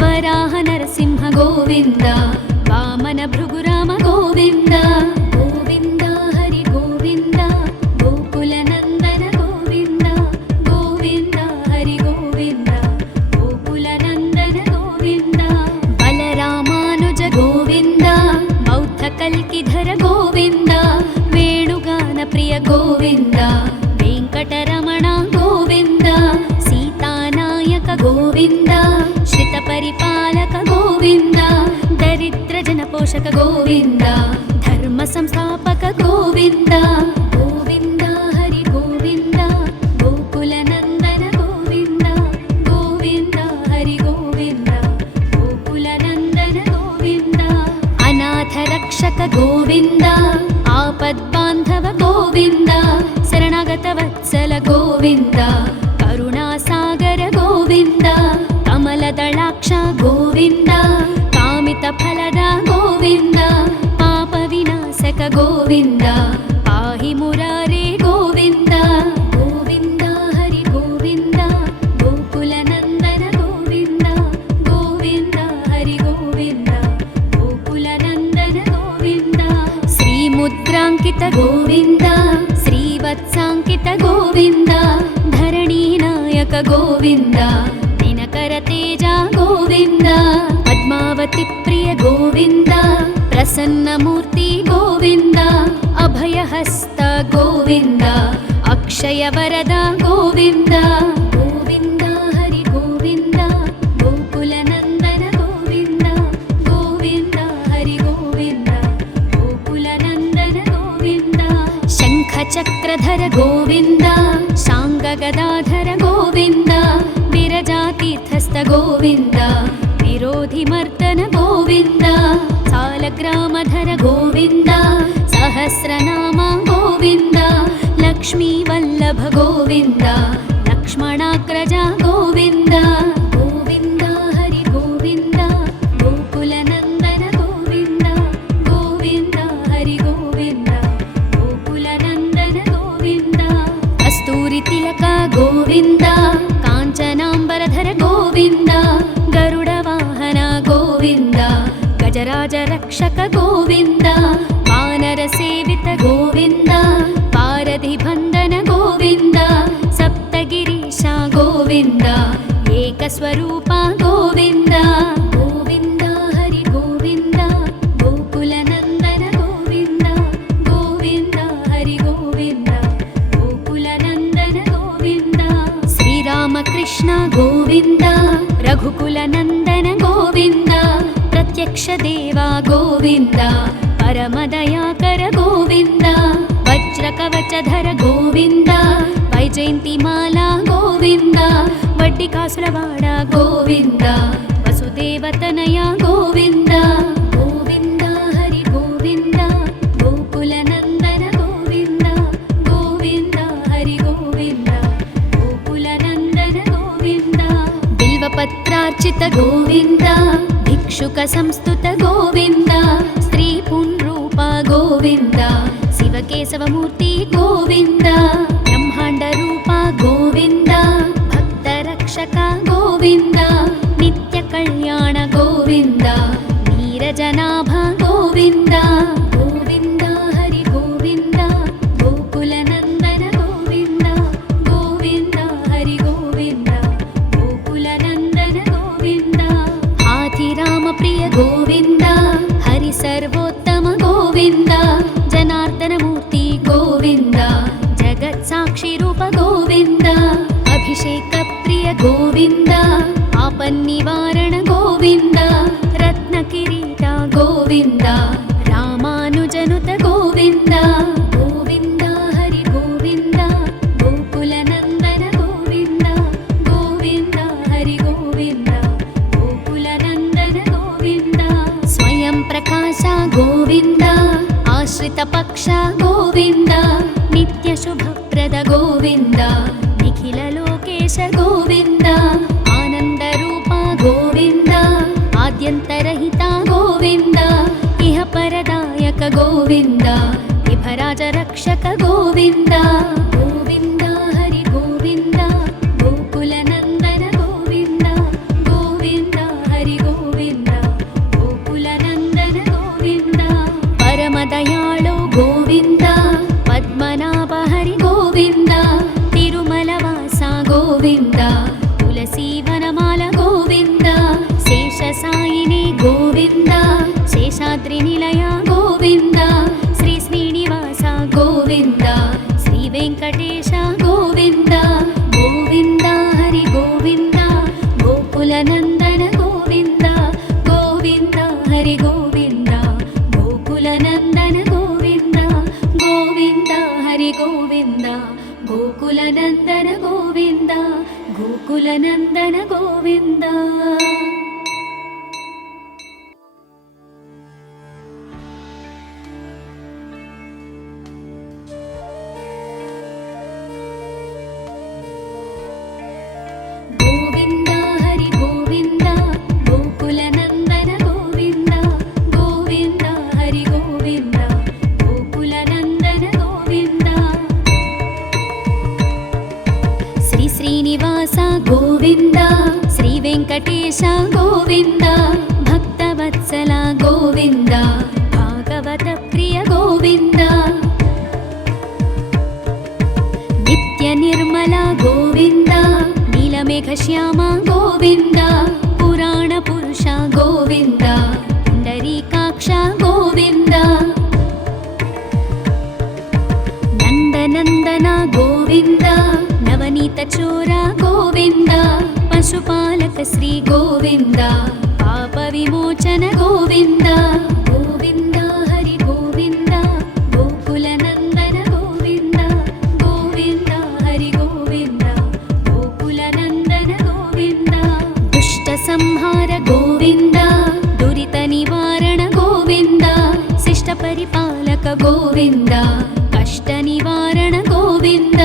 వరాహ నరసింహ గోవింద వామన భృగురామ గోవింద గోవింద హరి గోవింద గోకుల నందన గోవింద గోవింద హరి గోవింద గోకుల నందన గోవింద బలరామానుజ గోవింద బౌద్ధ కల్కిధర గోవింద వేణుగాన ప్రియ గోవింద వెంకటరమణ గోవింద సీతానాయక గోవింద శ్రిత పరిపాలక గోవింద దరిద్ర జన పోషక గోవింద ధర్మ సంస్థాపక గోవింద గోవింద హరి గోవింద గోకుల నందన గోవింద గోవింద హరి గోవింద గోకుల నందన గోవింద అనాథ రక్షక గోవింద ఆపద్బాంధవ గోవింద శరణాగత వత్సల గోవింద కరుణాసాగర గోవింద కమలదళాక్ష గోవింద కామిత ఫలద గోవింద పాప వినాశక గోవింద పాహి మురారే గోవింద గోవింద హరి గోవింద గోకుల నందన గోవింద గోవింద హరి గోవింద గోకుల నందన గోవింద శ్రీముద్రాంకిత గోవింద శ్రీవత్సాంకిత గోవింద ధరణీనాయక గోవింద దినకర తేజ గోవింద పద్మావతి ప్రియ గోవింద ప్రసన్నమూర్తి గోవింద అభయహస్త గోవింద అక్షయ వరద గోవింద గోవింద హరి గోవింద గోకుల నందన గోవింద గోవింద హరి గోవింద గోకుల నందన గోవింద శంఖ చక్రధర గోవింద శాంగ గదాధర గోవింద విరజాతీర్థస్థ గోవింద విరోధి మర్దన గోవింద సాలగ్రామధర గోవింద సహస్రనామ గోవింద లక్ష్మీ వల్లభ గోవింద లక్ష్మణాగ్రజ గోవింద గోవింద హరి గోవింద గోకుల నందన గోవింద గోవింద హరి గోవింద గోకుల నందన గోవింద కస్తూరి తిలక గోవింద కాంచనాంబరధర గోవింద గరుడ వాహన గోవింద గజరాజ రక్షక గోవింద వానర సేవిత గోవింద పారధి బంధన గోవింద సప్తగిరీశ గోవింద ఏకస్వరూప గోవింద గోవింద హరి గోవింద గోకుల నందన గోవింద గోవింద హరి గోవింద గోకుల నందన గోవింద శ్రీరామకృష్ణ గోవింద రఘుకుల నందన గోవింద ప్రత్యక్ష దేవా గోవింద పరమదయాకర గోవింద వజ్ర కవచధర గోవింద వైజయంతిమాల గోవింద వడ్డి కాసులవాడ గోవింద వసుదేవతనయ గోవింద గోవింద హరి గోవింద గోకుల నందన గోవింద గోవింద भक्तार्चित गोविन्द भिक्षुक संस्तुत गोविन्द स्त्री पुंरूप गोविन्द शिवकेशवमूर्ति गोविन्द ब्रह्माण्ड रूप गोविन्द भक्तरक्षक गोविन्द नित्य कल्याण गोविन्द नीरजनाभ गोविन्द गोविन्द हरि गोविन्द गोकुलनन्दन गोविन्द गोविन्द हरि गोविन्द गोकुलनन्दन गोविन्द हाथिराम प्रिय गोविन्द हरि सर्वोत्तम गोविन्द जनार्दन मूर्ति गोविन्द जगत्साक्षि रूप गोविन्द अभिषेक प्रिय गोविन्द आपन्निवारण गोविन्द रत्नकिरीट गोविन्द रामानुजनुत गोविन्द गोविन्द हरि गोविन्द गोकुलनन्दन गोविन्द गोविन्द हरि गोविन्द गोकुलनन्दन गोविन्द स्वयं प्रकाश गोविन्द आश्रित पक्ष गोविन्द नित्य शुभप्रद गोविन्द निखिल लोकेश गोविन्द आनन्द रूप गोविन्द आद्यन्तरहित गोविन्द इह परदायक गोविन्द विभराज रक्षक गोविन्द गोविन्द हरि गोविन्द गोकुलनन्दन गोविन्द गोविन्द हरि गोविन्द गोकुलनन्दन गोविन्द परमदयाळु गोविन्द पद्मनाभ हरि गोविन्द तिरुमलवास गोविन्द तुलसीवनमाल गोविन्द शेषसायिनी गोविन्द शेषाद्रिनिलय गोविन्द श्री श्रीनिवास गोविन्द श्री वेङ्कटेश गोविन्द गोविन्द हरि गोविन्द गोकुलनन्दन गोविन्द गोविन्द हरि गोविन्द गोकुलनन्दन गोविन्द गोविन्द हरि गोविन्द गोकुलनन्दन गोविन्द गोकुलनन्दन गोविन्द गोविन्द हरि गोविन्द गोकुलनन्दन गोविन्द गोविन्द हरि गोविन्द गोकुलनन्दन गोविन्द श्री श्रीनिवास गोविन्द श्री वेङ्कटेश गोविन्द भक्तवत्सल गोविन्द भागवत प्रिय गोविन्द नित्य निर्मल गोविन्द नीलमेघश्याम गोविन्द पुराण पुरुष गोविन्द पुण्डरीकाक्ष गोविन्द नन्दनन्दन गोविन्द नवनीत चोर गोविन्द पशुपालक श्री गोविन्द पाप विमोचन गोविन्द गोविन्द हरि गोविन्द गोकुलनन्दन गोविन्द गोविन्द हरि गोविन्द गोकुलनन्दन गोविन्द दुष्ट संहार गोविन्द दुरित निवारण गोविन्द शिष्ट परिपालक गोविन्द कष्ट निवारण गोविन्द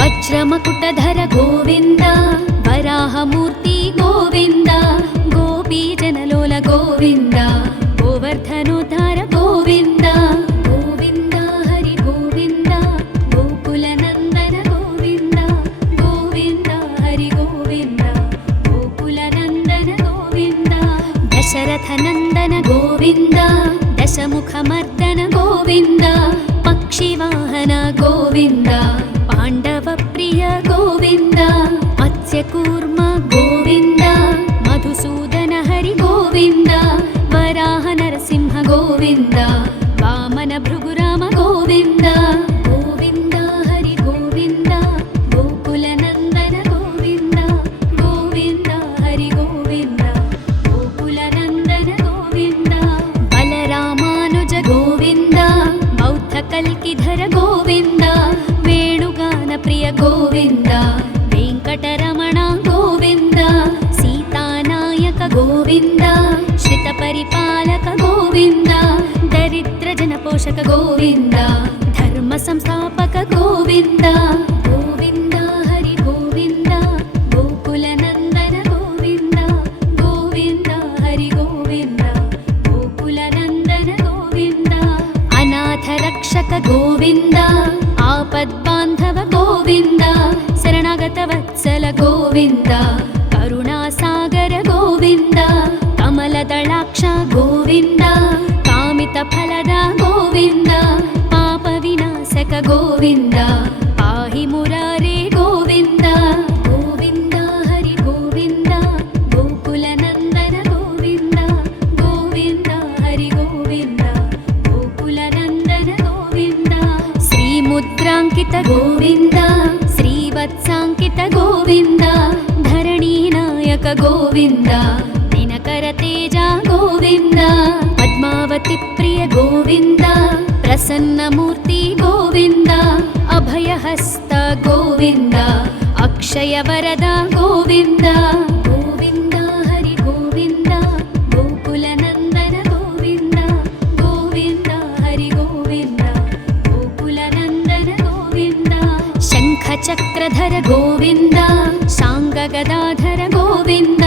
वज्रमकुटधर गोविन्द वराहमूर्ति गोविन्द गोपीजनलोल गोविन्द गोवर्धनोद्धार गोविन्द गोविन्द हरि गोविन्द गोकुलनन्दन गोविन्द गोविन्द हरि गोविन्द गोकुलनन्दन गोविन्द दशरथनन्दन गोविन्द दशमुखमर्दन गोविन्द पक्षिवाहन गोविन्द पाण्डव प्रिय गोविन्द मत्स्यकूर्म गोविन्द मधुसूदन हरि गोविन्द वराह नरसिंह गोविन्द वामन भृगुराम गोविन्द गोविन्द हरि गोविन्द गोकुलनन्दन गोविन्द गोविन्द हरि गोविन्द गोकुलनन्दन गोविन्द बलरामानुज गोविन्द बौद्धकल्किधर गोविन्द वेणुगान प्रिय गोविन्द वेङ्कटरमण गोविन्द सीतानायक गोविन्द श्रितपरिपालक गोविन्द दरिद्रजनपोषक गोविन्द धर्म संस्थापक गोविन्द गोविन्द हरि गोविन्द ಗೋವಿಂದ ಆಪದ್ಬಾಂಧವ ಗೋವಿಂದ ಶರಣಾಗತ ವತ್ಸಲ ಗೋವಿಂದ ಕರುಣಾಸಾಗರ ಗೋವಿಂದ ಕಮಲದಳಾಕ್ಷ ಗೋವಿಂದ ಕಾಮಿತ ಫಲದ ಗೋವಿಂದ ಪಾಪ ವಿನಾಶಕ ಗೋವಿಂದ ಪಾಹಿ ಮುರಾರೇ ಗೋವಿಂದ ಗೋವಿಂದ ಹರಿ ಗೋವಿಂದ ಗೋಕುಲ ನಂದನ ಗೋವಿಂದ ಗೋವಿಂದ ಹರಿ ಗೋವಿಂದ ಗೋಕುಲ ನಂದನ ಗೋವಿಂದ ಶ್ರೀ ಮುದ್ರಾಂಕಿತ ಗೋವಿಂದ ಶ್ರೀವತ್ಸಾಂಕಿತ ಗೋವಿಂದ ಧರಣಿ ನಾಯಕ ಗೋವಿಂದ ದಿನಕರ ತೇಜ ಗೋವಿಂದ ಪದ್ಮಾವತಿ ಪ್ರಿಯ ಗೋವಿಂದ ಪ್ರಸನ್ನ ಮೂರ್ತಿ ಗೋವಿಂದ ಅಭಯಹಸ್ತ ಗೋವಿಂದ ಅಕ್ಷಯ ವರದ ಗೋವಿಂದ ಗೋವಿಂದ ಹರಿ ಗೋವಿಂದ ಗೋಕುಲ ನಂದನ ಗೋವಿಂದ ಗೋವಿಂದ ಹರಿ ಗೋವಿಂದ ಗೋಕುಲ ನಂದನ ಗೋವಿಂದ ಶಂಖ ಚಕ್ರಧರ ಗೋವಿಂದ ಶಾಂಗ ಗದಾಧರ ಗೋವಿಂದ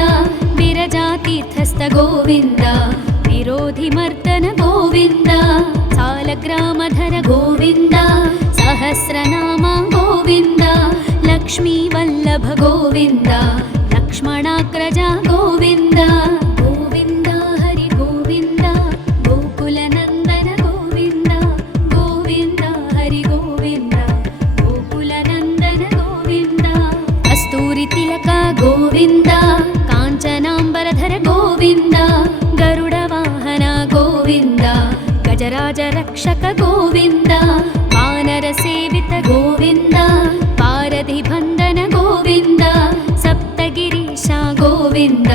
ವಿರಜಾತೀರ್ಥಸ್ಥ ಗೋವಿಂದ ವಿರೋಧಿ ಮರ್ದನ ಗೋವಿಂದ ಸಾಲಗ್ರಾಮಧರ ಗೋವಿಂದ ಸಹಸ್ರನಾಮ ಗೋವಿಂದ ಲಕ್ಷ್ಮೀ ವಲ್ಲಭ ಗೋವಿಂದ ಲಕ್ಷ್ಮಣಾಗ್ರಜ ಗೋವಿಂದ ಗೋವಿಂದ ಹರಿ ಗೋವಿಂದ ಗೋಕುಲ ನಂದನ ಗೋವಿಂದ ಗೋವಿಂದ ಹರಿ ಗೋವಿಂದ ಗೋಕುಲ ನಂದನ ಗೋವಿಂದ ಕಸ್ತೂರಿ ತಿಲಕ ಗೋವಿಂದ ಕಾಂಚನಾಂಬರಧರ ಗೋವಿಂದ ಗರುಡ ವಾಹನ ಗೋವಿಂದ ಗಜರಾಜ ರಕ್ಷಕ ಗೋವಿಂದ ವಾನರ ಸೇವಿತ ಗೋವಿಂದ ಪಾರಧಿ ಬಂಧನ ಗೋವಿಂದ ಸಪ್ತಗಿರೀಶ ಗೋವಿಂದ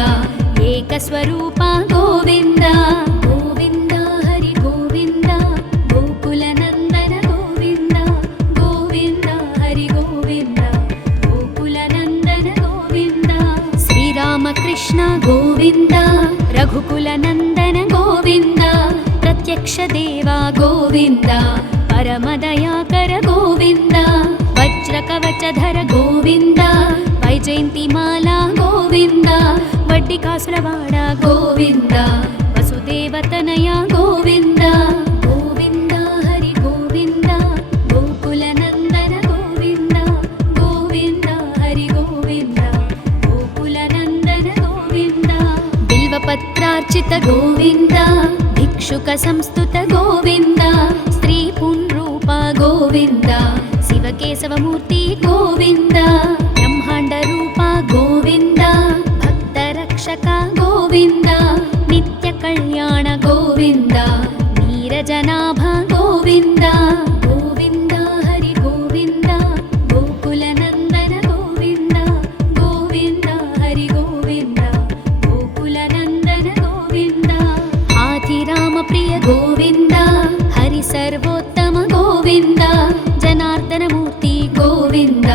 ಏಕಸ್ವರೂಪ ಗೋವಿಂದ ಗೋವಿಂದ ಹರಿ ಗೋವಿಂದ ಗೋಕುಲ ನಂದನ ಗೋವಿಂದ ಗೋವಿಂದ ಹರಿ ಗೋವಿಂದ ಗೋಕುಲ ನಂದನ ಗೋವಿಂದ ಶ್ರೀರಾಮಕೃಷ್ಣ ಗೋವಿಂದ ರಘುಕುಲ ನಂದನ ಗೋವಿಂದ ಪ್ರತ್ಯಕ್ಷ ದೇವ ಗೋವಿಂದ ಪರಮದಯಾಕರ ಗೋವಿಂದ ವಜ್ರ ಕವಚಧರ ಗೋವಿಂದ ವೈಜಯಂತಿ ಮಾಲಾ ಗೋವಿಂದ ವಡ್ಡಿ ಕಾಸುರವಾಡ ಗೋವಿಂದ ವಸುದೇವತನಯ ಗೋವಿಂದ ಗೋವಿಂದ ಹರಿ ಗೋವಿಂದ ಗೋಕುಲ ನಂದನ ಗೋವಿಂದ ಗೋವಿಂದ ಹರಿ ಗೋವಿಂದ ಗೋಕುಲ ನಂದನ ಗೋವಿಂದ ಬಿಲ್ವಪತ್ರಾರ್ಚಿತ ಗೋವಿಂದ ಭಿಕ್ಷುಕ ಸಂಸ್ತುತ ಗೋವಿಂದ ಸ್ತ್ರೀ ಪುಂರೂಪ ಗೋವಿಂದ ಶಿವಕೇಶವ ಮೂರ್ತಿ ಗೋವಿಂದ ಬ್ರಹ್ಮಾಂಡ ರೂಪ ಗೋವಿಂದ ಭಕ್ತ ರಕ್ಷಕ ಗೋವಿಂದ ನಿತ್ಯ ಕಲ್ಯಾಣ ಗೋವಿಂದ ನೀರಜನಾಭ ಗೋವಿಂದ ಗೋವಿಂದ ಹರಿ ಗೋವಿಂದ ಗೋಕುಲ ನಂದನ ಗೋವಿಂದ ಗೋವಿಂದ ಹರಿ ಗೋವಿಂದ ಗೋಕುಲ ನಂದನ ಗೋವಿಂದ ಹಾಥಿರಾಮ ಪ್ರಿಯ ಗೋವಿಂದ ಹರಿ ಸರ್ವೋತ್ತಮ ಗೋವಿಂದ ಜನಾರ್ದನ ಮೂರ್ತಿ ಗೋವಿಂದ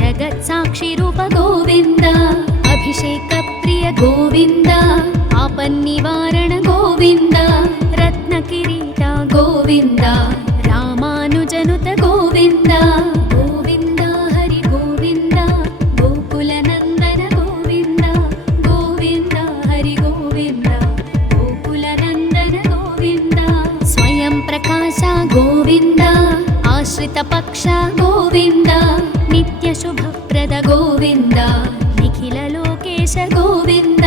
ಜಗತ್ ಸಾಕ್ಷಿ ರೂಪ ಗೋವಿಂದ ಅಭಿಷೇಕ ಪ್ರಿಯ ಗೋವಿಂದ ಆಪನ್ನಿವಾರಣ ಗೋವಿಂದ ರತ್ನ ಕಿರೀಟ ಗೋವಿಂದ ರಾಮಾನುಜನುತ ಗೋವಿಂದ ಗೋವಿಂದ ಹರಿ ಗೋವಿಂದ ಗೋಕುಲ ನಂದನ ಗೋವಿಂದ ಗೋವಿಂದ ಹರಿ ಗೋವಿಂದ ಗೋಕುಲ ನಂದನ ಗೋವಿಂದ ಸ್ವಯಂ ಪ್ರಕಾಶ ಗೋವಿಂದ ಆಶ್ರಿತ ಪಕ್ಷ ಗೋವಿಂದ ನಿತ್ಯ ಶುಭಪ್ರದ ಗೋವಿಂದ ನಿಖಿಲ ಲೋಕೇಶ ಗೋವಿಂದ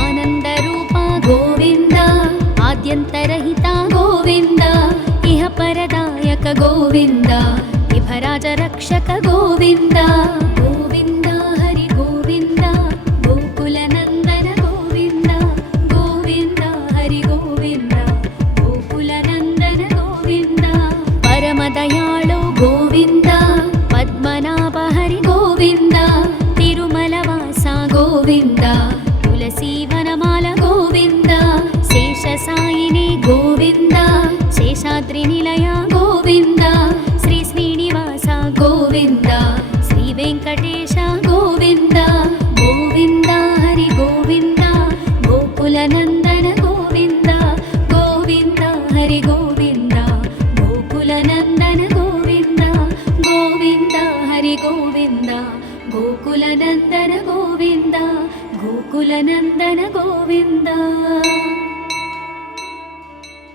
ಆನಂದ ರೂಪ ಗೋವಿಂದ ಆದ್ಯಂತರಹಿತ ಗೋವಿಂದ ಇಹ ಪರದಾಯಕ ಗೋವಿಂದ ಇಭರಾಜ ರಕ್ಷಕ ಗೋವಿಂದ ಗೋವಿಂದ ಹರಿ ಗೋವಿಂದ ಗೋಕುಲ ನಂದನ ಗೋವಿಂದ ಗೋವಿಂದ ಹರಿ ಗೋವಿಂದ ಗೋಕುಲ ನಂದನ ಗೋವಿಂದ ಪರಮ ದಯಾಳು ಗೋವಿಂದ ಪದ್ಮನಾಭ ಹರಿ ಗೋವಿಂದ ತಿರುಮಲ ವಾಸ ಗೋವಿಂದ ತುಳಸಿ ವನಮಾಲ ಗೋವಿಂದ ಶೇಷ ಸಾಯಿನಿ ಗೋವಿಂದ ಶೇಷಾದ್ರಿ ನಿಲಯ ಗೋವಿಂದ ಶ್ರೀ ಶ್ರೀನಿವಾಸ ಗೋವಿಂದ ಶ್ರೀ ವೆಂಕಟೇಶ ಗೋವಿಂದ ಗೋವಿಂದ ಹರಿ ಗೋವಿಂದ ಗೋಕುಲ ನಂದನ ಗೋವಿಂದ ಗೋವಿಂದ ಹರಿ ಗೋವಿಂದ ಗೋಕುಲ ನಂದನ ಗೋವಿಂದ ಗೋವಿಂದ ಹರಿ ಗೋವಿಂದ ಗೋಕುಲ ನಂದನ ಗೋವಿಂದ ಗೋಕುಲ ನಂದನ ಗೋವಿಂದ.